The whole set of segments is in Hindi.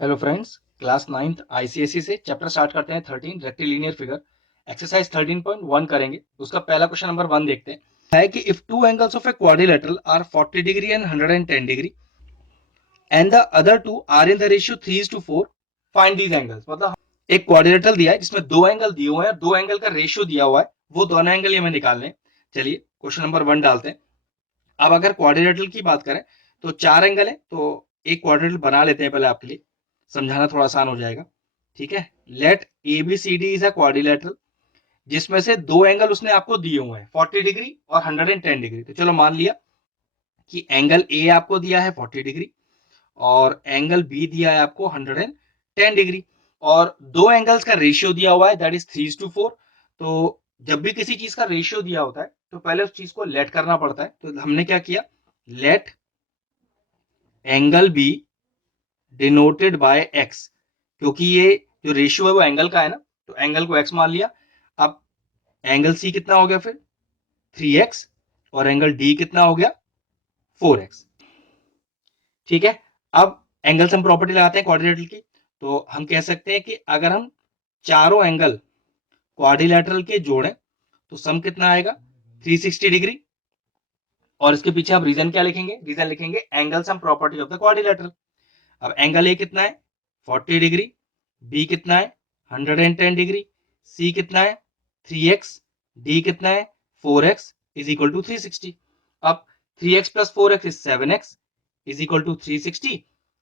Hello friends, class 9th ICSE से चैप्टर स्टार्ट करते हैं 13 रेक्टिलिनियर फिगर। एक्सरसाइज 13.1 करेंगे। उसका पहला क्वेश्चन नंबर 1 देखते हैं। है कि if two angles of a quadrilateral are 40 degree and 110 degree and the other two are in the ratio 3:4, find these angles. मतलब एक क्वाड्रिलेटरल दिया है जिसमें दो एंगल दिए हुए हैं, दो एंगल का रेशियो दिया हुआ है, वो दोनों एंगल हमें निकालने हैं। चलिए क्वेश्चन नंबर 1 डालते हैं। अब अगर क्वाड्रिलेटरल की बात करें तो चार एंगल है, तो एक क्वाड्रिलेटरल बना लेते हैं पहले आपके लिए, समझाना थोड़ा आसान हो जाएगा। ठीक है, let A B C D is a quadrilateral जिसमें से दो एंगल उसने आपको दिए हुए हैं 40 डिग्री और 110 डिग्री। तो चलो मान लिया कि एंगल ए आपको दिया है 40 डिग्री और एंगल बी दिया है आपको 110 डिग्री, और दो एंगल्स का रेशियो दिया हुआ है दैट इज 3:4। तो जब भी किसी चीज का रेशियो दिया होता है तो पहले उस चीज को लेट करना पड़ता है। तो हमने क्या किया, late angle B denoted by x, क्योंकि ये जो रेशियो है वो एंगल का है ना, तो एंगल को एक्स मान लिया। अब एंगल सी कितना हो गया फिर 3x, और एंगल डी कितना हो गया 4x। ठीक है, अब एंगल सम प्रॉपर्टी लगाते हैं क्वाड्रिलेटरल की। तो हम कह सकते हैं कि अगर हम चारों एंगल क्वाड्रिलेटरल के जोड़ें तो सम कितना आएगा 360 डिग्री। और इसके पीछे आप रीजन क्या लिखेंगे, रीजन लिखेंगे angle sum property of the quadrilateral. अब एंगल ए कितना है 40 डिग्री, बी कितना है 110 डिग्री, सी कितना है 3x, डी कितना है 4x इज इक्वल टू 360। अब 3x plus 4x is 7x is equal to 360,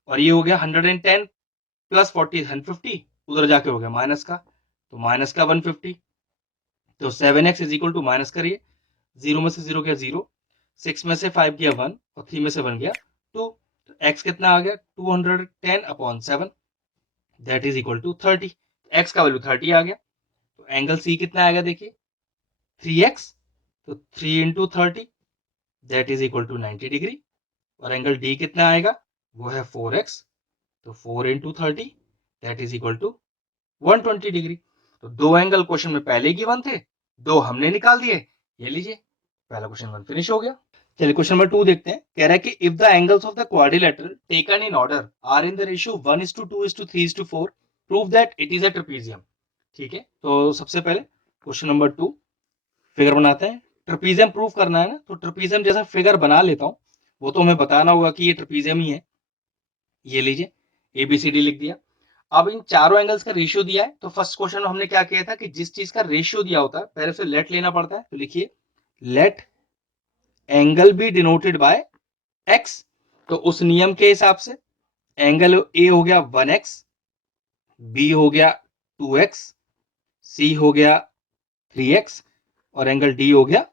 और ये हो गया 110 प्लस 40 150, उधर जाके हो गया माइनस का, तो माइनस का 150। तो 7x is equal to minus करिए, जीरो में से जीरो गया जीरो, 6 में से 5 गया 1 और 3 में से 1 गया 2। तो x कितना आ गया 210 upon 7 that is equal to 30। x का वैल्यू 30 आ गया। तो एंगल सी कितना आएगा देखिए 3x, तो 3 into 30 that is equal to 90 degree. और एंगल डी कितना आएगा वो है 4x, तो 4 into 30 that is equal to 120 degree. तो दो एंगल क्वेश्चन में पहले गिवन थे, दो हमने निकाल दिए। ये लीजिए पहला क्वेश्चन 1 फिनिश हो गया। चलिए क्वेश्चन नंबर 2 देखते हैं। कह रहा है कि if the angles of the quadrilateral taken in order are in the ratio 1:2:3:4, prove that it is a trapezium. ठीक है, तो सबसे पहले क्वेश्चन नंबर 2 फिगर बनाते हैं। ट्रेपीजियम प्रूफ करना है ना, तो ट्रेपीजियम जैसा फिगर बना लेता हूं, वो तो हमें बताना होगा कि ये ट्रेपीजियम ही है। ये लीजिए एबीसीडी लिख दिया। अब इन चारों एंगल्स का रेशियो दिया है, तो फर्स्ट क्वेश्चन में हमने क्या किया था कि जिस चीज का रेशियो दिया होता है पहले उसे लेट लेना पड़ता है। तो लिखिए late angle B denoted by x. तो उस नियम के हिसाब से एंगल ए हो गया 1x, बी हो गया 2x, सी हो गया 3x, और एंगल डी हो गया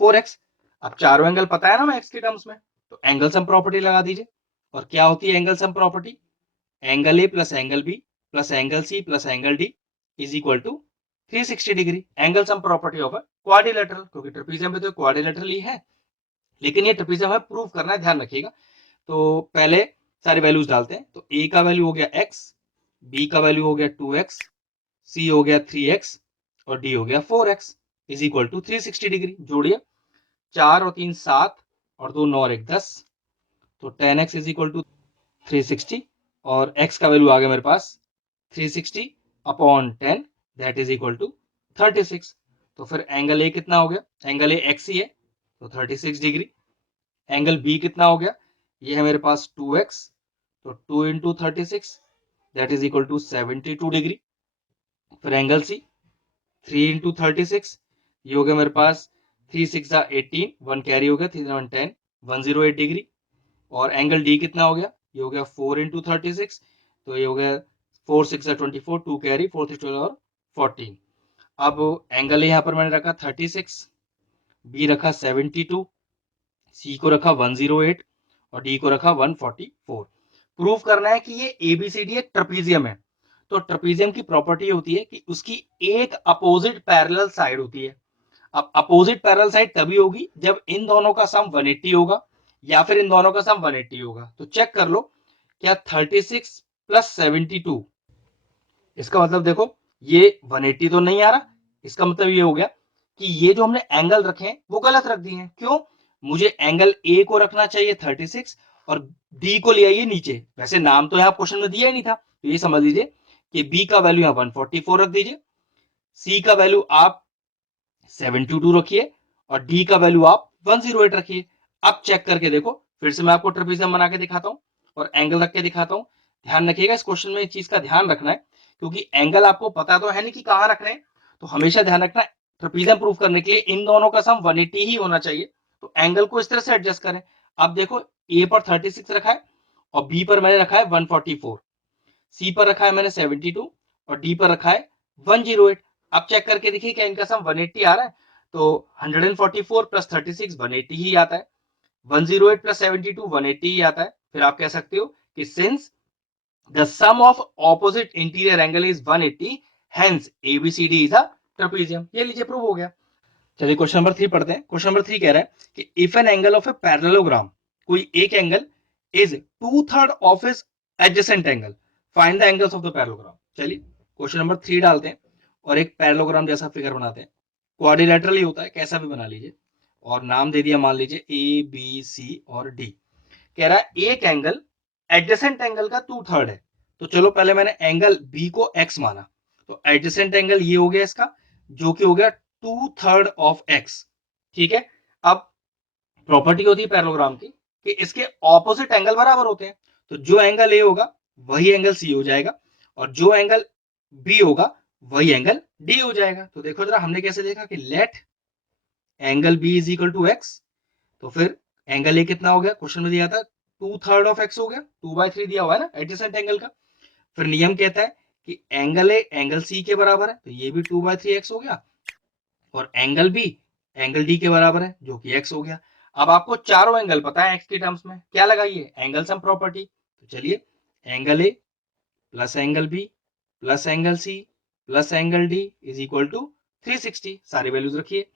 4x। अब चारों एंगल पता है ना मैं एक्स के टर्म्स में, तो एंगल सम प्रॉपर्टी लगा दीजिए। और क्या होती है angle sum property, angle A plus angle B plus angle C plus angle D is equal to 360 degree. Angle sum property of quadrilateral, क्योंकि ट्रेपीजियम में तो क्वाड्रिलेटरल ही है, लेकिन ये ट्रेपीजियम हमें प्रूव करना है, ध्यान रखिएगा। तो पहले सारी वैल्यूज डालते हैं। तो ए का वैल्यू हो गया x, बी का वैल्यू हो गया 2x, सी हो गया 3x, और डी हो गया 4x is equal to 360 degree. जोड़िए 4 और 3 7, और 2 9 और 1 10, तो 10x इज इक्वल टू 360, और x का वैल्यू आ गया मेरे पास 360 upon 10 that is equal to 36। तो फिर एंगल ए कितना हो गया, एंगल ए एक्स ही है, तो 36 डिग्री। एंगल बी कितना हो गया, ये है मेरे पास 2x, तो 2 into 36 that is equal to 72 degree. फिर एंगल सी 3 इंटू 36, ये हो गया मेरे पास 3 6 18, 1 कैरी हो गया 3 7 10, 108 डिग्री। और एंगल डी कितना हो गया, ये हो गया 4 इंटू 36, तो ये हो गया 4 6 24, 2 कैरी 4 6 12 और 14। अब एंगल यहाँ पर मैंने रखा 36, बी रखा 72, सी को रखा 108, और डी को रखा 144। प्रूफ करना है कि ये एबीसीडी एक ट्रेपीजियम है। तो ट्रेपीजियम की प्रॉपर्टी होती है कि उसकी एक अपोजिट पैरेलल साइड होती है। अब अपोजिट पैरेलल साइड तभी होगी जब इन दोनों का सम 180 होगा, या फिर इन दोनों का सम 180 होगा। तो चेक कर लो, क्या 36 प्लस 72, इसका मतलब देखो ये 180 तो नहीं आ रहा, इसका मतलब ये हो गया कि ये जो हमने एंगल रखे हैं वो गलत रख दिए हैं। क्यों, मुझे एंगल ए को रखना चाहिए 36 और डी को ले आइए नीचे। वैसे नाम तो यहाँ क्वेश्चन में दिया ही नहीं था, तो ये समझ लीजिए कि बी का वैल्यू यहाँ 144 रख दीजिए, सी का वैल्यू आप 72 रखिए और डी का वैल्यू आप 108 रखिए। अब चेक करके देखो, फिर से मैं आपको ट्रेपेजियम बना के दिखाता हूँ और एंगल रख के दिखाता हूँ। ध्यान रखिएगा, इस क्वेश्चन में इस चीज का ध्यान रखना है, क्योंकि एंगल आपको पता तो है नहीं कि कहाँ रखना है, तो हमेशा ध्यान रखना है ट्रेपेजियम प्रूफ करने के लिए इन दोनों का सम 180 ही होना चाहिए। तो एंगल को इस तरह से एडजस्ट करें। अब देखो, ए पर 36 रखा है और बी पर मैंने रखा है 144, सी पर रखा है मैंने 72 और डी पर रखा है 108। अब चेक करके देखिए क्या इनका सम 180 आ रहा है, तो 144 प्लस 36 180 ही आता है, 108 प्लस 72 180 ही आता है। फिर आप कह सकते हो कि since the sum of opposite interior angle is 180, hence ABCD is a trapezium. ये लीजिए प्रूव हो गया। चलिए क्वेश्चन नंबर 3 पढ़ते हैं। क्वेश्चन नंबर 3 कह रहा है कि if an angle of a parallelogram, कोई एक angle is 2/3 of is adjacent angle, find the angles of the parallelogram. चलिए क्वेश्चन नंबर 3 डालते हैं और एक पैरेललोग्राम जैसा फिगर बनाते हैं। क्वाड्रिलेटरल ही होता है, कैसा भी बना लीजिए, और नाम दे दिया मान लीजिए ए बी सी और डी। कह रहा है एक एंगल एडजेसेंट एंगल का 2/3 है। तो चलो पहले मैंने एंगल बी को एक्स माना, तो एडजेसेंट एंगल ये हो गया इसका, जो कि हो गया 2/3 ऑफ एक्स। ठीक है। अब प्रॉपर्टी होती है पैरेललोग्राम की कि इसके ऑपोजिट एंगल बराबर होते हैं, तो जो एंगल ए होगा वही एंगल सी हो जाएगा और जो एंगल बी होगा वही एंगल डी हो जाएगा। तो देखो जरा, हमने कैसे देखा कि let angle B is equal to x, तो फिर एंगल ए कितना हो गया, क्वेश्चन में दिया था 2/3 ऑफ एक्स हो गया, 2/3 दिया हुआ है ना एडजेसेंट एंगल का। फिर नियम कहता है कि एंगल ए एंगल सी के बराबर है, तो ये भी 2/3 एक्स हो गया, और एंगल बी एंगल डी के बराबर है जो कि एक्स हो गया। अब आपको चारों एंगल पता है एक्स के टर्म्स में, क्या लगाइए, एंगल सम प्रॉपर्टी। तो चलिए, angle A plus angle B plus angle C plus angle D is equal to 360। सारी वैल्यूज रखिए।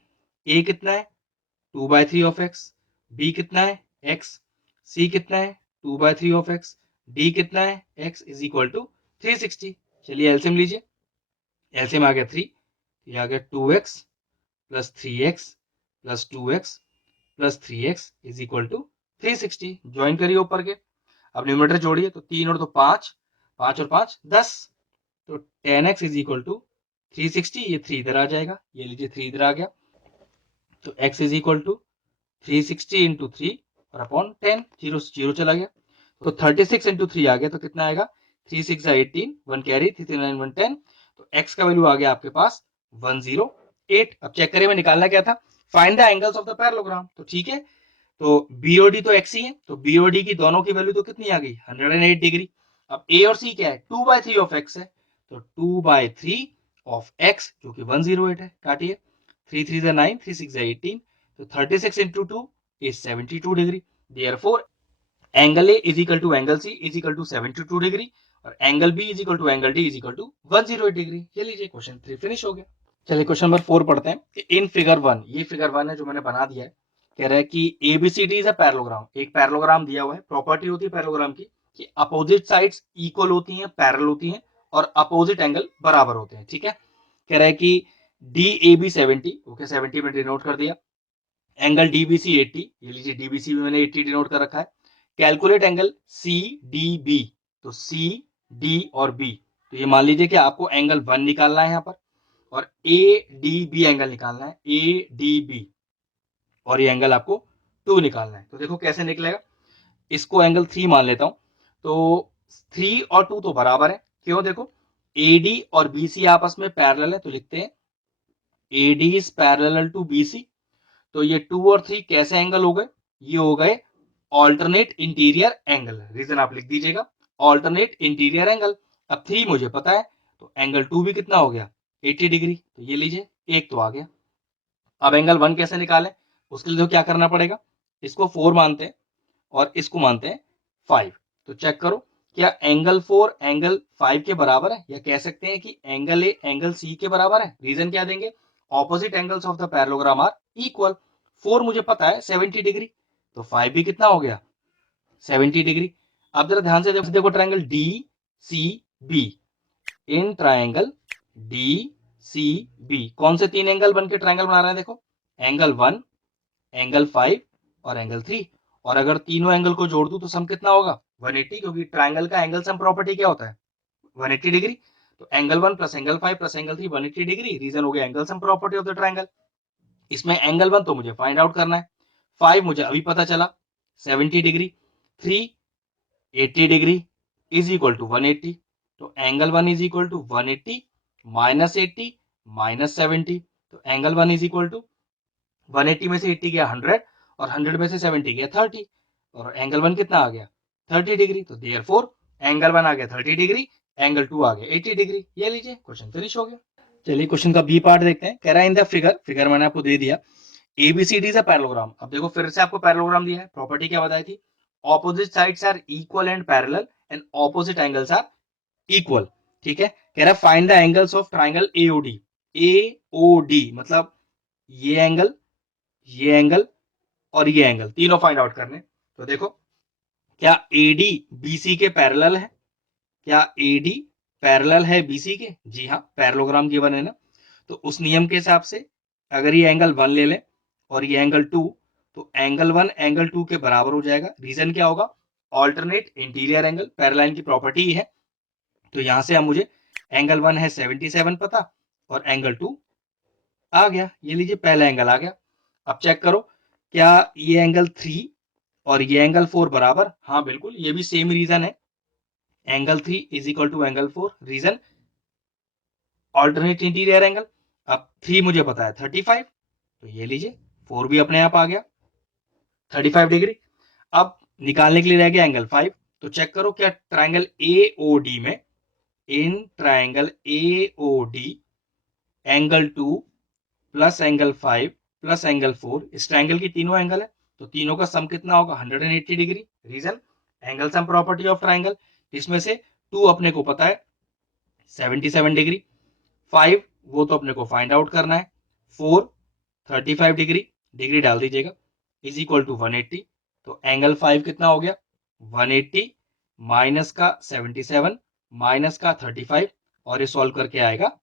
ए कितना है, 2/3 ऑफ एक्स, बी कितना है एक्स, सी कितना है 2/3 ऑफ एक्स, डी कितना है एक्स इज इक्वल टू 360। चलिए एलसीएम लीजिए, एलसीएम आ गया 3, ये आ गया 2x plus 3x plus 2x plus 3x is equal to 360। Join करिए ऊपर के, अब न्यूमरेटर जोड़िए, तो 3 और 2 5, 5 और 5 10, तो 10x इज इक्वल टू 360। ये 3 इधर आ जाएगा, ये लीजिए 3 इधर आ गया, तो x is equal to 360 into 3 और अपॉन 10, 0 0 चला गया, तो 36 इंटू 3 आ गया, तो कितना आएगा, 3 6 18, 1 कैरी, 3 3 9 1 10, तो x का वैल्यू आ गया आपके पास 108। अब चेक करिए, मैं निकालना क्या था, find the angles of the parallelogram. तो ठीक है, तो बी और डी तो एक्स ही है, तो बी और डी की दोनों की वैल्यू तो कितनी आ गई, 108 डिग्री। अब ए और सी क्या है, 2/3 ऑफ एक्स है, तो 2/3 ऑफ एक्स जो कि 108 है। काटिए, 3 3 9, 3 6 18, तो 36 into 2 is 72 degree. Therefore angle A is equal to angle C is equal to 72 degree और angle B is equal to angle D is equal to 108 degree. ये लीजिए क्वेश्चन 3 फिनिश हो गया। चलिए क्वेश्चन नंबर 4 पढ़ते हैं। इन फिगर 1, ये फिगर 1 है जो मैंने बना दिया है, कह रहा है कि एबीसीडी इज अ पैरेललोग्राम। एक पैरेललोग्राम दिया हुआ है, प्रॉपर्टी होती है पैरेललोग्राम की कि अपोजिट साइड्स इक्वल होती हैं, पैरेलल होती हैं और अपोजिट एंगल बराबर होते हैं। ठीक है, कह रहा है कि डी ए बी 70, ओके 70 में डिनोट कर दिया, एंगल डीबीसी 80, ये लीजिए डीबीसी में मैंने 80 डिनोट कर रखा है। Calculate angle C D B, तो सी डी और बी, तो ये मान लीजिए कि आपको एंगल 1 निकालना है यहाँ पर और ए डी बी एंगल निकालना है, ए डी बी, और ये एंगल आपको 2 निकालना है। तो देखो कैसे निकलेगा, इसको एंगल 3 मान लेता हूं, तो 3 और 2 तो बराबर है, क्यों, देखो AD और BC आपस में पैरेलल है, तो लिखते हैं AD is parallel to BC। तो ये 2 और 3 कैसे एंगल हो गए, ये हो गए ऑल्टरनेट इंटीरियर एंगल। रीजन आप लिख दीजिएगा, ऑल्टरनेट इंटीरियर एंगल। अब 3 मुझे पता है, तो एंगल 2 भी कितना हो गया, 80 डिग्री, तो ये लीजिए एक तो आ गया। अब एंगल 1 कैसे निकालें, उसके लिए तो क्या करना पड़ेगा, इसको 4 मानते हैं और इसको मानते हैं 5। तो चेक करो, क्या एंगल 4 एंगल 5 के बराबर है, या कह सकते हैं कि एंगल ए एंगल सी के बराबर है। रीजन क्या देंगे, opposite angles of the parallelogram are equal. 4 मुझे पता है 70 डिग्री, तो 5 भी कितना हो गया, 70 डिग्री। अब जरा ध्यान से देखो triangle D C B, in triangle D C B कौन से 3 एंगल बन के ट्रायंगल बना रहे हैं, देखो एंगल 1, एंगल 5 और एंगल 3, और अगर तीनों एंगल को जोड़ दूं तो सम कितना होगा 180, क्योंकि ट्राइंगल का एंगल सम प्रॉपर्टी क्या होता है 180 डिग्री। तो angle 1 plus angle 5 plus angle 3 180 degree, reason हो गया angle sum property of the triangle. इसमें एंगल 1 तो मुझे फाइंड आउट करना है, 5 मुझे अभी पता चला 70 degree, 3 80 degree is equal to 180। तो angle 1 is equal to 180 minus 80 minus 70। तो एंगल 1 इज इक्वल टू 180 में से 80 गया 100 और 100 में से 70 गया 30, और एंगल 1 कितना आ गया 30 डिग्री। तो देयरफॉर एंगल 1 आ गया 30 डिग्री, एंगल 2 आ गया 80 डिग्री। ये लीजिए क्वेश्चन फिनिश हो गया। चलिए क्वेश्चन का बी पार्ट देखते हैं। कह रहा है इन द फिगर मैंने आपको दे दिया एबीसीडी इज अ पैरेललोग्राम। अब देखो फिर से आपको पैरेललोग्राम दिया है, प्रॉपर्टी क्या बताई थी, opposite sides are equal and parallel and opposite angles are equal. ठीक है, कह रहा है find the angles of triangle AOD. AOD मतलब ये एंगल और ये एंगल तीनों फाइंड आउट करने। तो देखो क्या एडी बीसी के पैरेलल है, क्या एडी पैरेलल है बीसी के, जी हाँ पैरेललोग्राम गिवन है ना। तो उस नियम के हिसाब से अगर ये एंगल 1 ले लें और ये एंगल 2, तो एंगल 1 एंगल 2 के बराबर हो जाएगा। रीजन क्या होगा, ऑल्टरनेट इंटीरियर एंगल, पैरेलल की प्रॉपर्टी ही है। तो यहां से अब मुझे एंगल 1 है 77 पता और एंगल 2 आ गया। ये लीजिए पहला एंगल आ गया। अब चेक करो क्या ये एंगल 3 और ये एंगल 4 बराबर, हाँ बिल्कुल ये भी सेम रीजन है, angle 3 is equal to angle 4, reason alternate interior angle. अब 3 मुझे पता है 35, तो ये लीजिए 4 भी अपने आप आ गया 35 डिग्री। अब निकालने के लिए रह गया एंगल 5। तो चेक करो क्या ट्राइंगल एओडी में, in triangle AOD angle 2 plus angle 5 plus angle 4, इस ट्राइंगल की तीनों एंगल है तो तीनों का सम कितना होगा 180 degree. Reason angle sum property of triangle. इसमें से 2 अपने को पता है 77 डिग्री, 5 वो तो अपने को फाइंड आउट करना है, 4 35 डिग्री, डिग्री डाल दीजिएगा इज इक्वल टू 180। तो एंगल 5 कितना हो गया 180 माइनस का 77 माइनस का 35 और ये सॉल्व करके आएगा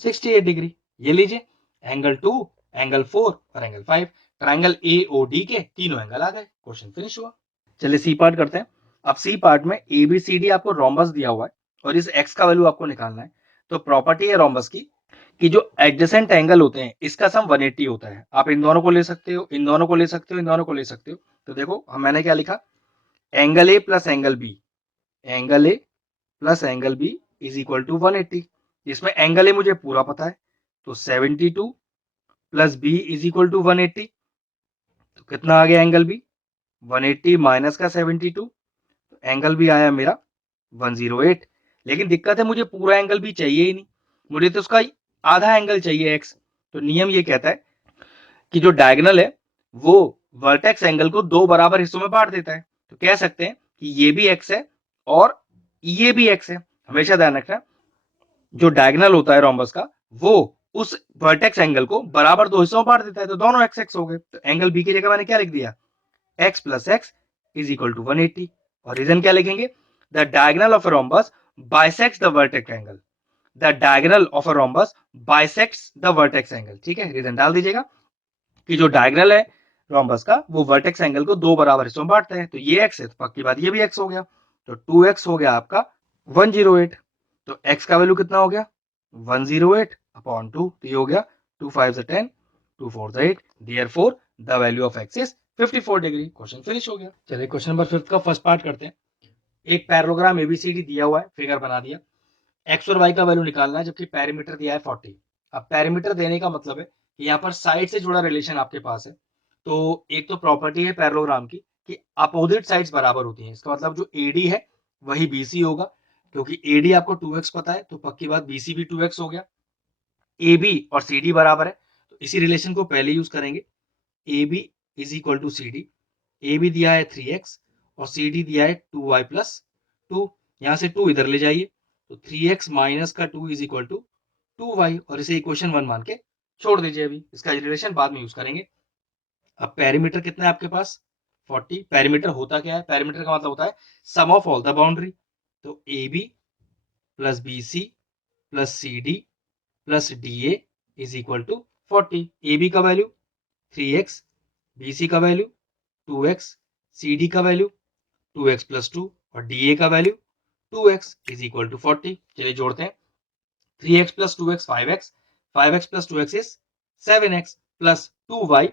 68 डिग्री। ये लीजिए एंगल 2 एंगल 4 और एंगल 5, ट्राइंगल एओडी के तीनों एंगल आ गए। क्वेश्चन फिनिश हुआ। चलिए सी पार्ट करते हैं। अब सी पार्ट में एबीसीडी आपको रोम्बस दिया हुआ है और इस एक्स का वैल्यू आपको निकालना है। तो प्रॉपर्टी है रोम्बस की कि जो एडजेसेंट एंगल होते हैं इसका सम 180 होता है। आप इन दोनों को ले सकते हो, इन दोनों को ले सकते हो, इन दोनों को ले सकते हो। तो देखो मैंने क्या लिखा, angle A plus angle B, angle A plus angle B is equal to 180। इसमें एंगल ए मुझे पूरा पता है तो 72 plus B is equal to 180। तो कितना आ गया एंगल बी 180 माइनस का 72, तो एंगल भी आया मेरा 108। लेकिन दिक्कत है मुझे पूरा एंगल भी चाहिए ही नहीं, मुझे तो उसका आधा एंगल चाहिए एक्स। तो नियम ये कहता है कि जो डायगोनल है वो वर्टेक्स एंगल को दो बराबर हिस्सों में बांट देता है। तो कह सकते हैं कि ये भी एक्स है और ये भी एक्स है। हमेशा ध्यान रखना जो डायगोनल होता है रोम्बस का वो उस वर्टेक्स एंगल को बराबर दो हिस्सों में बांट देता है, तो दोनों एक्स एक्स हो गए। तो एंगल बी की जगह मैंने क्या लिख दिया, x plus x is equal to 180। और रीजन क्या लिखेंगे, the diagonal of a rhombus bisects the vertex angle, the diagonal of a rhombus bisects the vertex angle. ठीक है, रीजन डाल दीजिएगा कि जो डायगोनल है रोम्बस का वो वर्टेक्स एंगल को दो बराबर हिस्सों में बांटते हैं। तो ये x है तो पक्की बात ये भी x हो गया, तो 2x हो गया आपका 108। तो x का वैल्यू कितना हो गया 108 अपॉन 2, तो ये हो गया 2 5 10 2 4 8, therefore the value of x is 54 degree. Question finish हो गया। चलिए क्वेश्चन नंबर 5 का फर्स्ट पार्ट करते हैं। एक पैरेललोग्राम एबीसीडी दिया हुआ है, फिगर बना दिया, एक्स और वाई का वैल्यू निकालना है जबकि पैरामीटर दिया है 40। अब पैरामीटर देने का मतलब है कि यहाँ पर साइड से जुड़ा रिलेशन आपके पास है। तो एक तो प्रॉपर्टी है पैरेललोग्राम की कि अपोजिट साइड्स बराबर होती हैं। इसका मतलब जो एडी है वही बीसी होगा, क्योंकि एडी आपको 2x पता है तो पक्की बात बीसी भी 2x हो गया। ए बी और सी डी बराबर है तो इसी रिलेशन को पहले यूज करेंगे, A B is equal to C D. A B दिया है 3x और सी डी दिया है 2y प्लस 2, यहाँ से 2 इधर ले जाइए तो 3x माइनस का 2 इज इक्वल टू 2y और इसे इक्वेशन 1 मान के छोड़ दीजिए। अभी इसका रिलेशन बाद में यूज करेंगे। अब पेरीमीटर कितना है आपके पास 40। पेरीमीटर होता क्या है, पेरीमीटर का मतलब होता है sum of all the boundary. तो A B plus B C plus C D plus D A is equal to 40। A B का वैल्यू 3x, बी सी का वैल्यू 2x, सी डी का वैल्यू 2x प्लस 2 और डी ए का value 2x is equal to 40। चलिए जोड़ते हैं, 3x plus 2x 5x, 5x plus 2x is 7x plus 2y,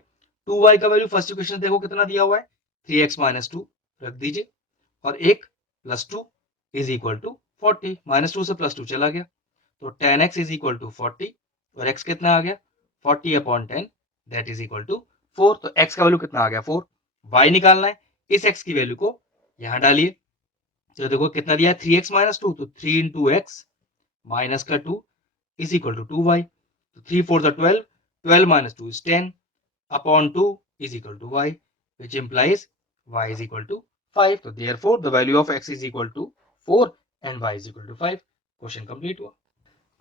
2y का वैल्यू फर्स्ट इक्वेशन देखो कितना दिया हुआ है 3x माइनस 2 रख दीजिए और एक plus 2 is equal to 40, minus 2 से प्लस 2 चला गया तो 10x इज इक्वल टू 40 और x कितना आ गया 40 upon 10 that is equal to 4। तो x का वैल्यू कितना आ गया 4। y निकालना है, इस x की वैल्यू को यहां डालिए, तो देखो कितना दिया है 3x माइनस 2, तो 3 इंटू एक्स माइनस का 2 is equal to 2y. So 3 4 the 12, 12 minus 2 is 10 upon 2 is equal to y, which implies y is equal to 5. So therefore the value of x is equal to 4 and y is equal to 5. Question complete हुआ।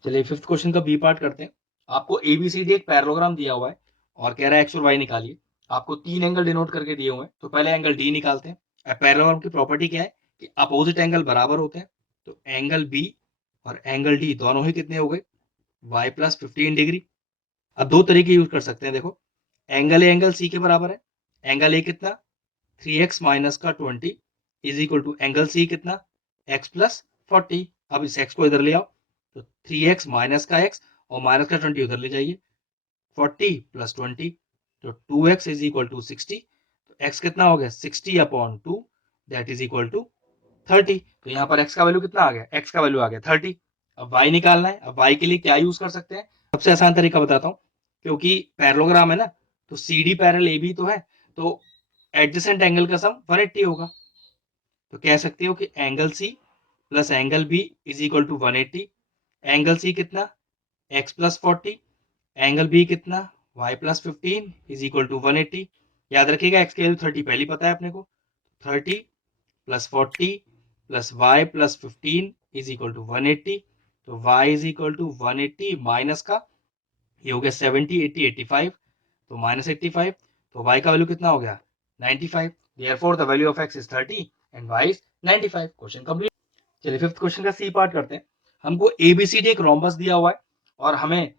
चलिए फिफ्थ क्वेश्चन का बी पार्ट करते हैं। आपको एबीसीडी एक पैरेललोग्राम दिया हुआ है और कह रहा है एक्स और वाई निकालिए। आपको तीन एंगल डिनोट करके दिए हुए हैं, तो पहले एंगल डी निकालते हैं। पैरेललोग्राम की प्रॉपर्टी क्या है कि अपोजिट एंगल बराबर होते हैं, तो एंगल बी और एंगल डी दोनों ही कितने हो गए y प्लस 15 डिग्री। अब दो तरीके यूज कर सकते हैं, देखो एंगल ए एंगल सी के बराबर है। एंगल ए कितना 3x माइनस का 20 is equal to angle C कितना x प्लस 40। अब इस x को इधर ले आओ, तो 3x माइनस का x और माइनस का 20 उधर ले जाइए, 40 प्लस 20 तो 2x इज इक्वल टू 60। तो x कितना हो गया 60 upon 2 that is equal to 30। तो यहाँ पर x का वैल्यू कितना आ गया, x का वैल्यू आ गया 30। अब y निकालना है। अब y के लिए क्या यूज कर सकते हैं, सबसे आसान तरीका बताता हूँ, क्योंकि पैरेललोग्राम है ना, तो C D parallel A B तो है, तो एडजेसेंट एंगल का सम 180 होगा। तो कह सकते हो कि angle C plus angle B is equal to 180। Angle C कितना x प्लस 40, एंगल बी कितना y plus 15 is equal to 180। याद रखिएगा x की वैल्यू 30 पहले पता है अपने को, 30 plus 40 plus y plus 15 is equal to 180। तो y is equal to 180 minus का ये हो गया 70 80 85, तो माइनस 85, तो y का वैल्यू कितना हो गया 95। Therefore the value of x is 30 and y is 95। Question complete. चलिए फिफ्थ क्वेश्चन का सी पार्ट करते हैं। हमको एबीसीडी एक रोम्बस दिया हुआ है और हमें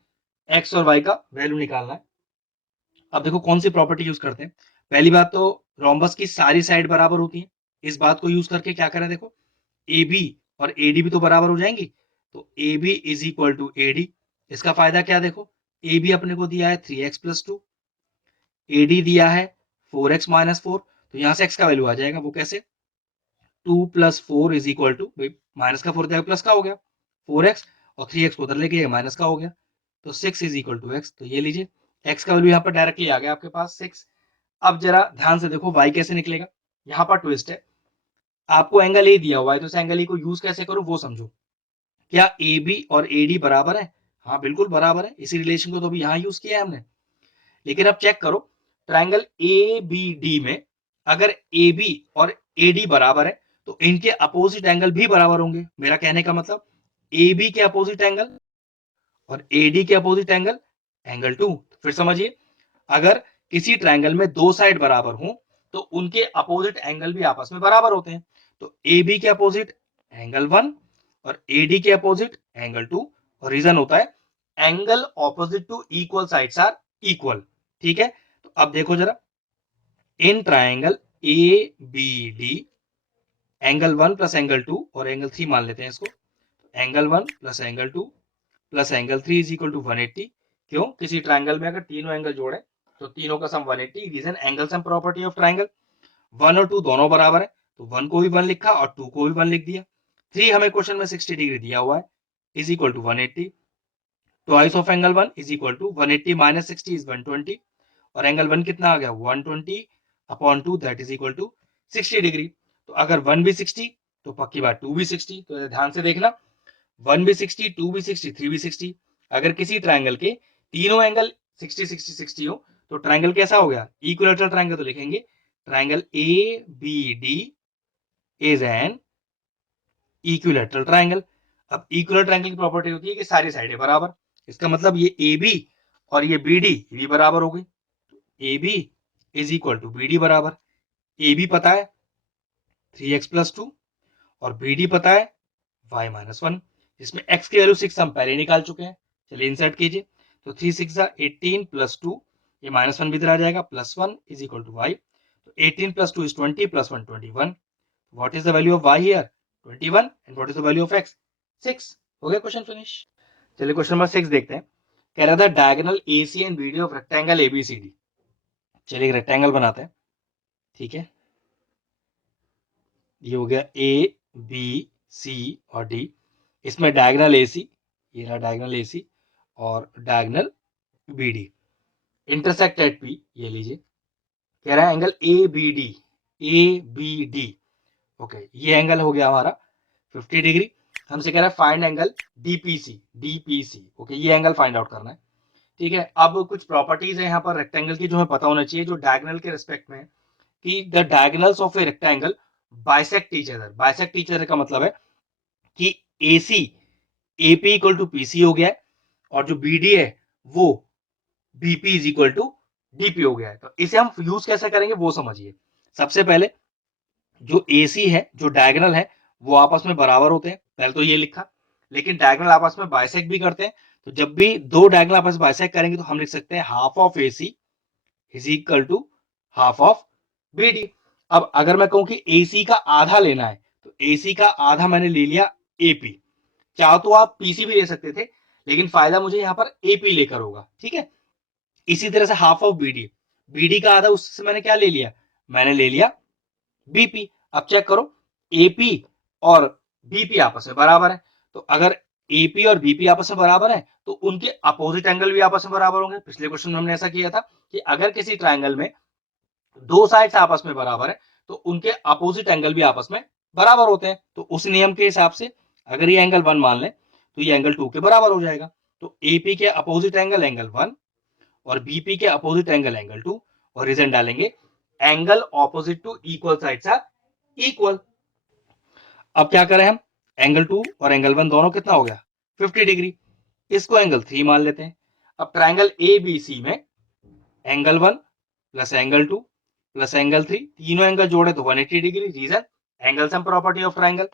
x और y का वैल्यू निकालना है। अब देखो कौन सी प्रॉपर्टी यूज करते हैं। पहली बात तो रोम्बस की सारी साइड बराबर होती है, इस बात को यूज करके क्या करें, देखो ए बी और एडी भी तो बराबर हो जाएंगी, तो A B is equal to AD. इसका फायदा क्या, देखो ए बी अपने को दिया है 3x प्लस 2, एडी दिया है 4x माइनस 4, तो यहां से x का वैल्यू आ जाएगा, वो कैसे 2 plus 4 is equal to, minus का 4 प्लस का हो गया 4x और 3x को उधर लेके माइनस का हो गया, तो 6 इज इक्वल टू x। तो ये लीजिए x का वैल्यू यहाँ पर डायरेक्टली आ गया आपके पास 6। अब जरा ध्यान से देखो y कैसे निकलेगा, यहाँ पर ट्विस्ट है। आपको एंगल ए दिया हुआ है, तो इस एंगल ए को यूज कैसे करो वो समझो। क्या ए बी और ए डी बराबर है, हाँ बिल्कुल बराबर है, इसी रिलेशन को तो अभी यहाँ यूज किया है हमने। लेकिन अब चेक करो ट्रायंगल ए बी डी में अगर ए बी और ए डी बराबर है तो इनके अपोजिट एंगल भी बराबर होंगे। मेरा कहने का मतलब ए बी के अपोजिट एंगल और ए डी के अपोजिट एंगल एंगल 2। फिर समझिए, अगर किसी ट्रायंगल में दो साइड बराबर हो तो उनके अपोजिट एंगल भी आपस में बराबर होते हैं। तो ए बी के अपोजिट एंगल 1 और ए डी के अपोजिट एंगल 2, और रीजन होता है angle opposite to equal sides are equal. ठीक है, तो अब देखो जरा in triangle A B D angle 1 plus angle 2 और एंगल 3 मान लेते हैं इसको, angle 1 plus angle 2 plus angle 3 is equal to 180। क्यों, किसी ट्रायंगल में अगर तीनों एंगल जोड़े तो तीनों का sum 180। Reason angle sum property of triangle, 1 और 2 दोनों बराबर है, तो 1 को भी 1 लिखा और 2 को भी 1 लिख दिया। 3 हमें क्वेश्चन में 60 डिग्री दिया हुआ है is equal to 180। Twice of angle 1 is equal to 180 minus 60 is 120, और एंगल 1 कितना आ गया 120 upon 2 that is equal to 60 degree. तो अगर 1 भी 60 तो पक्की बात 2 भी 60। तो ध्यान से देखना 1 भी 60 2 भी 60 3 भी 60। अगर किसी ट्रायंगल के तीनों एंगल 60 60 60 हो तो ट्रायंगल कैसा हो गया, इक्विलैटरल ट्रायंगल। तो लिखेंगे triangle A B D is an equilateral triangle. अब इक्विलैटरल ट्रायंगल की प्रॉपर्टी होती है कि सारी साइडें बराबर। इसका मतलब ये ए बी और ये बी डी भी बराबर हो गई। A B is equal to B D बराबर, ए बी पता है 3x प्लस 2 और बी डी पता है y माइनस 1, जिसमें x की वैल्यू 6 हम पहले निकाल चुके हैं। चलिए इंसर्ट कीजिए, तो 3 6 18 प्लस 2, ये माइनस 1 भी इधर आ जाएगा, plus 1 is equal to y। तो 18 plus 2 is 20 plus 1 21. What is the value of y here? 21. And what is the value of x? 6. हो गया क्वेश्चन फिनिश। चलिए क्वेश्चन नंबर 6 देखते हैं। कह रहा था diagonal AC and BD of rectangle ABCD। चलिए एक रेक्टेंगल बनाते हैं, ठीक है। ये हो गया A B C और D। इसमें डायगोनल AC, ये रहा डायगोनल AC और diagonal BD। Intersect at P, ये लीजिए। कह रहा है एंगल ABD, ABD। ओके, ये एंगल हो गया हमारा 50 डिग्री। हमसे कह रहा है find angle DPC, DPC। Okay, ये एंगल फाइंड आउट करना है, ठीक है। अब कुछ प्रॉपर्टीज है यहाँ पर रेक्टेंगल की जो हमें पता होना चाहिए, जो डायगोनल के रिस्पेक्ट में, कि the diagonals of a rectangle bisect each other. Bisect each other का मतलब है कि AC AP equal to PC हो गया है और जो BD है वो BP is equal to DP हो गया है। तो इसे हम यूज कैसे करेंगे वो समझिए। सबसे पहले जो AC है, जो डायगोनल है, वो आपस में बराबर होते हैं, पहले तो ये लिखा। लेकिन डायगोनल आपस में बाइसेक्ट भी करते हैं, तो जब भी दो डायगोनल आपस में बाइसेक्ट करेंगे तो हम लिख सकते हैं half of AC is equal to half of BD। अब अगर मैं कहूं कि AC का आधा लेना है, तो AC का आधा मैंने ले लिया AP। चाहो तो आप PC भी ले सकते थे, लेकिन फायदा मुझे यहां पर AP लेकर होगा, ठीक है। इसी तरह से हाफ ऑफ BD, BD का आधा, उससे मैंने क्या ले लिया, मैंने ले लिया BP। अब चेक करो, AP और BP आपस में बराबर है, तो अगर AP और BP आपस में बराबर है तो उनके अपोजिट एंगल भी आपस में बराबर होंगे। पिछले क्वेश्चन में हमने ऐसा किया था कि अगर किसी ट्रायंगल में दो साइड्स आपस में बराबर है तो उनके अपोजिट एंगल भी आपस में बराबर होते हैं। तो उस नियम के हिसाब से अगर ये एंगल 1 मान लें तो ये एंगल 2 के बराबर हो जाएगा। तो AP के अपोजिट एंगल एंगल 1 और BP के अपोजिट एंगल एंगल 2, और रीजन डालेंगे angle opposite to equal sides are equal. अब क्या करें हम, एंगल 2 और एंगल 1 दोनों कितना हो गया 50 डिग्री, इसको एंगल 3 मान लेते हैं। अब ट्रायंगल ABC में angle 1 plus angle 2 plus angle 3, तीनों एंगल जोड़े तो 180 degree. Reason angle sum property of triangle.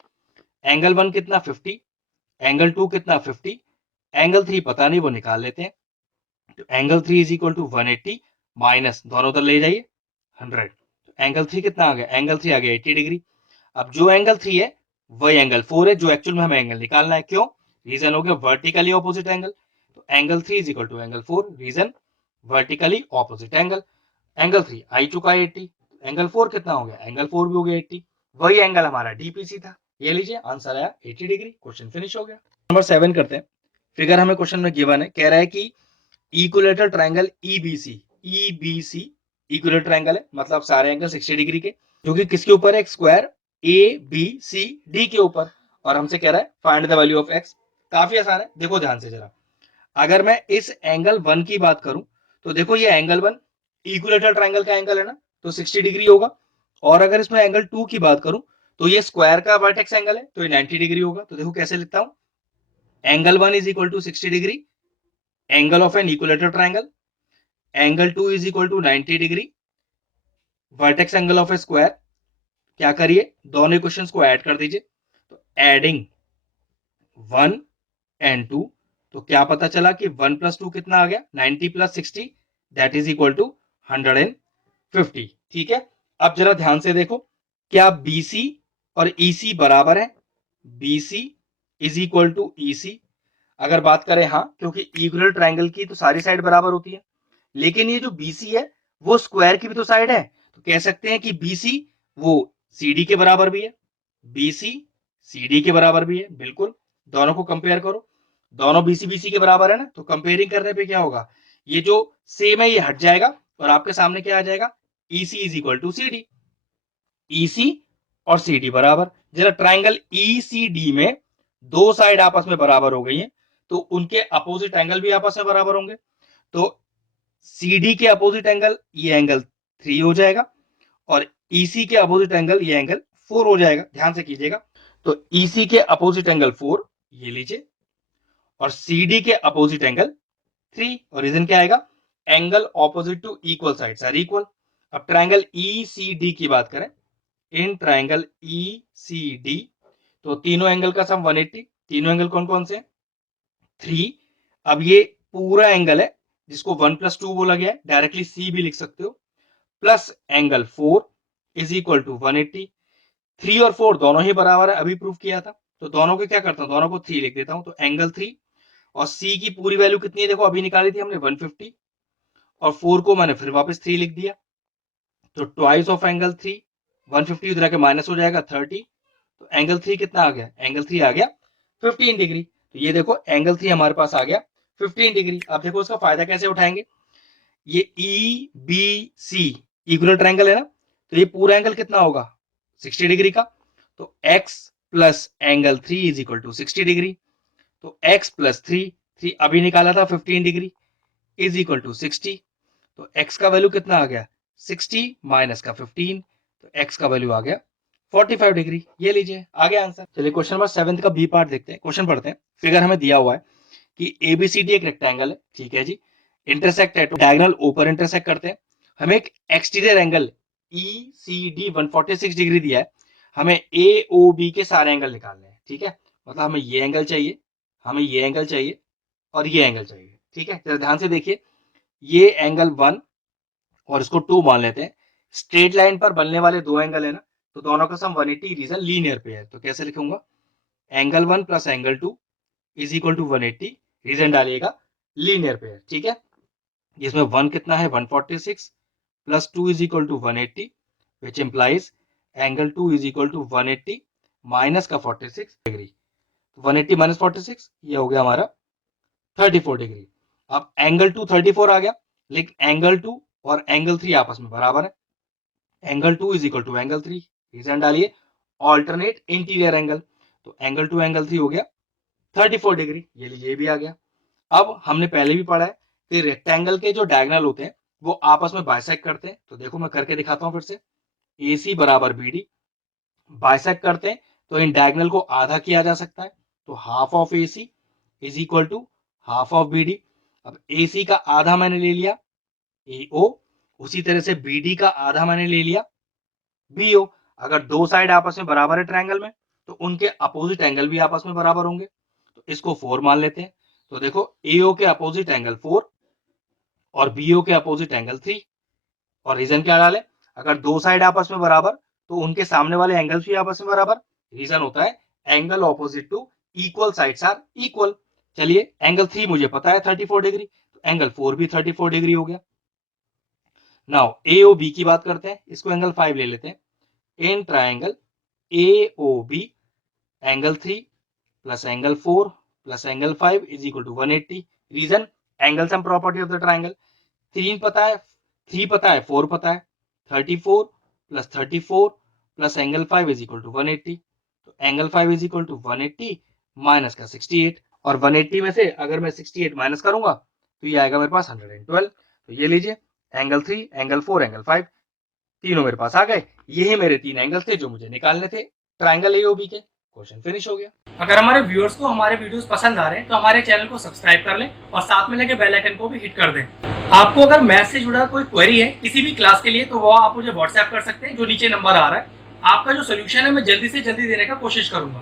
Angle 1 कितना 50, एंगल 2 कितना 50, एंगल 3 पता नहीं, वो निकाल लेते हैं। तो angle 3 is equal to 180 minus, दोनों उधर ले जाइए 100। तो एंगल 3 कितना आ गया, एंगल 3 आ गया 80 डिग्री। अब जो एंगल 3 है वही एंगल 4 है, जो एक्चुअल में हमें एंगल निकालना है। क्यों, रीजन हो गया वर्टिकली ऑपोजिट एंगल। तो angle 3 is equal to angle 4, reason vertically opposite angle. Angle 3 आई चुका है 80, एंगल 4 कितना हो गया, एंगल 4 भी हो गया 80। वही एंगल हमारा DPC था। ये लीजिए आंसर आया 80 डिग्री। क्वेश्चन फिनिश हो गया। नंबर 7 करते हैं। फिगर हमें क्वेश्चन में गिवन है, कह रहा है कि equilateral triangle EBC equilateral triangle है, मतलब सारे एंगल 60 डिग्री के, जो कि किसके ऊपर है, एक स्क्वायर ABCD के ऊपर। और हमसे कह रहा है find the value of x। काफी आसान है, देखो ध्यान से जरा। अगर मैं इस एंगल 1 की बात करूं तो देखो ये एंगल 1 इक्विलेटरल ट्रायंगल का एंगल है ना, तो 60 डिग्री होगा। और अगर इसमें एंगल 2 की बात करूं तो ये स्क्वायर का वर्टेक्स एंगल है, तो ये 90 डिग्री होगा। तो देखो कैसे लिखता हूं, angle 1 is equal to 60 degree angle of an equilateral triangle, angle 2 is equal to 90 degree vertex angle of a square. क्या करिए, दोनों इक्वेशंस को ऐड कर दीजिए। तो एडिंग 1 एंड 2, तो क्या पता चला कि 1 प्लस 2 कितना आ गया, 90 plus 60, that is equal to 150। ठीक है, अब जरा ध्यान से देखो, क्या BC और EC बराबर है, BC is equal to EC। अगर बात करें हाँ, क्योंकि इक्विलेटरल ट्रायंगल की तो सारी साइड बराबर होती है, लेकिन ये जो BC है वो स्क्वायर की भी तो साइड है, तो कह सकते हैं कि BC वो CD के बराबर भी है, BC CD के बराबर भी है। बिल्कुल, दोनों को कंपेयर करो, दोनों BC BC के बराबर है ना, तो कंपेयरिंग करने पे क्या होगा, ये जो सेम है ये हट जाएगा और आपके सामने क्या आ जाएगा, EC is equal to CD। EC और CD बराबर, जरा ट्राइंगल ECD में दो साइड आपस में बराबर हो गई हैं, तो उनके अपोजिट एंगल भी आपस में बराबर होंगे। तो CD के अपोजिट एंगल ये एंगल 3 हो जाएगा और EC के अपोजिट एंगल ये एंगल 4 हो जाएगा। ध्यान से कीजिएगा, तो EC के अपोजिट एंगल 4 ये लीजिए और CD के अपोजिट एंगल 3, और रीजन क्या आएगा, angle opposite to equal sides are equal. अब ट्राइंगल ECD की बात करें, इन ट्राइंगल ECD तो तीनों एंगल का सम 180। तीनों एंगल कौन कौन से, 3। अब ये पूरा एंगल है जिसको 1 प्लस 2 बोला गया है, डायरेक्टली C भी लिख सकते हो, plus angle 4 is equal to 180। 3 और 4 दोनों ही बराबर है, अभी प्रूव किया था, तो दोनों को क्या करता हूं, दोनों को 3 लिख देता हूं। तो एंगल 3 और सी की पूरी वैल्यू कितनी है, देखो अभी निकाली थी हमने 150, और 4 को मैंने फिर वापस 3 लिख दिया। तो ट्वाइस ऑफ एंगल 3, 150 इधर आके माइनस हो जाएगा 30, तो एंगल 3 कितना आ गया, एंगल 3 आ गया 15 डिग्री। तो ये देखो एंगल 3 हमारे पास आ गया 15 डिग्री। अब देखो इसका फायदा कैसे उठाएंगे, ये E B C equal triangle है ना, तो ये पूरा एंगल कितना होगा 60 डिग्री का। तो x plus angle 3 is equal to 60 degree. तो x प्लस 3 अभी निकाला था 15 डिग्री इज इक्वल टू 60। तो x का वैल्यू कितना आ गया 60 माइनस का 15, तो x का वैल्यू आ गया 45 डिग्री। ये लीजिए आ गया आंसर। चलिए क्वेश्चन नंबर 7 का बी पार्ट देखते हैं। क्वेश्चन पढ़ते हैं। फिगर हमें दिया हुआ है कि एबीसीडी एक रेक्टेंगल है, ठीक है जी, इंटरसेक्ट है, तो डायगोनल ऊपर इंटरसेक्ट करते हैं। हमें एक एक्सटीरियर एंगल ईसीडी 146 डिग्री दिया है, हमें एओबी के सारे एंगल निकालने हैं, ठीक है। मतलब हमें ये एंगल चाहिए, हमें ये एंगल चाहिए और ये एंगल चाहिए, ठीक है। जरा ध्यान से देखिए, ये एंगल 1 और इसको 2 मान लेते हैं। स्ट्रेट लाइन पर बनने वाले दो एंगल है ना, तो दोनों का सम 180, रीजन लीनियर पे है। तो कैसे लिखूंगा, angle 1 plus angle 2 is equal to 180, reason डालिएगा लीनियर पे है, ठीक है। इसमें 1 कितना है 146 plus 2 is equal to 180, which implies angle 2 is equal to 180 minus का 46 डिग्री। 180 माइनस 46 ये हो गया हमारा 34 डिग्री। अब एंगल 2 34 आ गया, लेकिन एंगल 2 और एंगल 3 आपस में बराबर है। Angle 2 is equal to angle 3, reason डालिए ऑल्टरनेट इंटीरियर एंगल। तो एंगल 2 एंगल 3 हो गया 34 डिग्री, ये लीजिए ये भी आ गया। अब हमने पहले भी पढ़ा है कि रेक्टेंगल के जो डायगोनल होते हैं वो आपस में बाइसेक्ट करते हैं। तो देखो मैं करके दिखाता हूं फिर से, AC बराबर BD बाइसेक्ट करते हैं, तो इन डायगोनल को आधा किया जा सकता है। तो half of AC is equal to half of BD। अब AC का आधा मैंने ले लिया AO, उसी तरह से BD का आधा मैंने ले लिया BO। अगर दो साइड आपस में बराबर है ट्रायंगल में, तो उनके अपोजिट एंगल भी आपस में बराबर होंगे। तो इसको 4 मान लेते हैं। तो देखो AO के अपोजिट एंगल 4 और BO के अपोजिट एंगल 3, और रीजन क्या डाले, अगर दो साइड आपस में बराबर तो उनके सामने वाले एंगल्स भी आपस में बराबर। रीजन होता है angle opposite to equal sides are equal. चलिए एंगल 3 मुझे पता है 34 डिग्री, तो एंगल 4 भी 34 डिग्री हो गया। नाउ AOB की बात करते हैं, इसको एंगल 5 ले लेते हैं। In triangle AOB angle 3 plus angle 4 plus angle 5 is equal to 180। Reason angle sum property of the triangle. 3 पता है, 3 पता है, 4 पता है, 34 plus 34 plus angle 5 is equal to 180। तो angle 5 is equal to 180 minus का 68, और 180 में से अगर मैं 68 माइनस करूंगा तो ये आएगा मेरे पास 112। तो ये लीजिए एंगल 3 एंगल 4 एंगल 5 तीनों मेरे पास आ गए। यही मेरे तीन एंगल थे जो मुझे निकालने थे ट्रायंगल AOB के। क्वेश्चन फिनिश हो गया। अगर हमारे व्यूअर्स को हमारे वीडियोस पसंद आ रहे हैं तो हमारे चैनल को सब्सक्राइब कर लें और साथ में लगे बेल आइकन को भी हिट कर दें। आपको अगर मैथ से जुड़ा कोई क्वेरी है किसी भी क्लास के लिए, तो वो आप मुझे व्हाट्सएप कर सकते हैं, जो नीचे नंबर आ रहा है। आपका जो सोल्यूशन है मैं जल्दी से जल्दी देने का कोशिश करूंगा।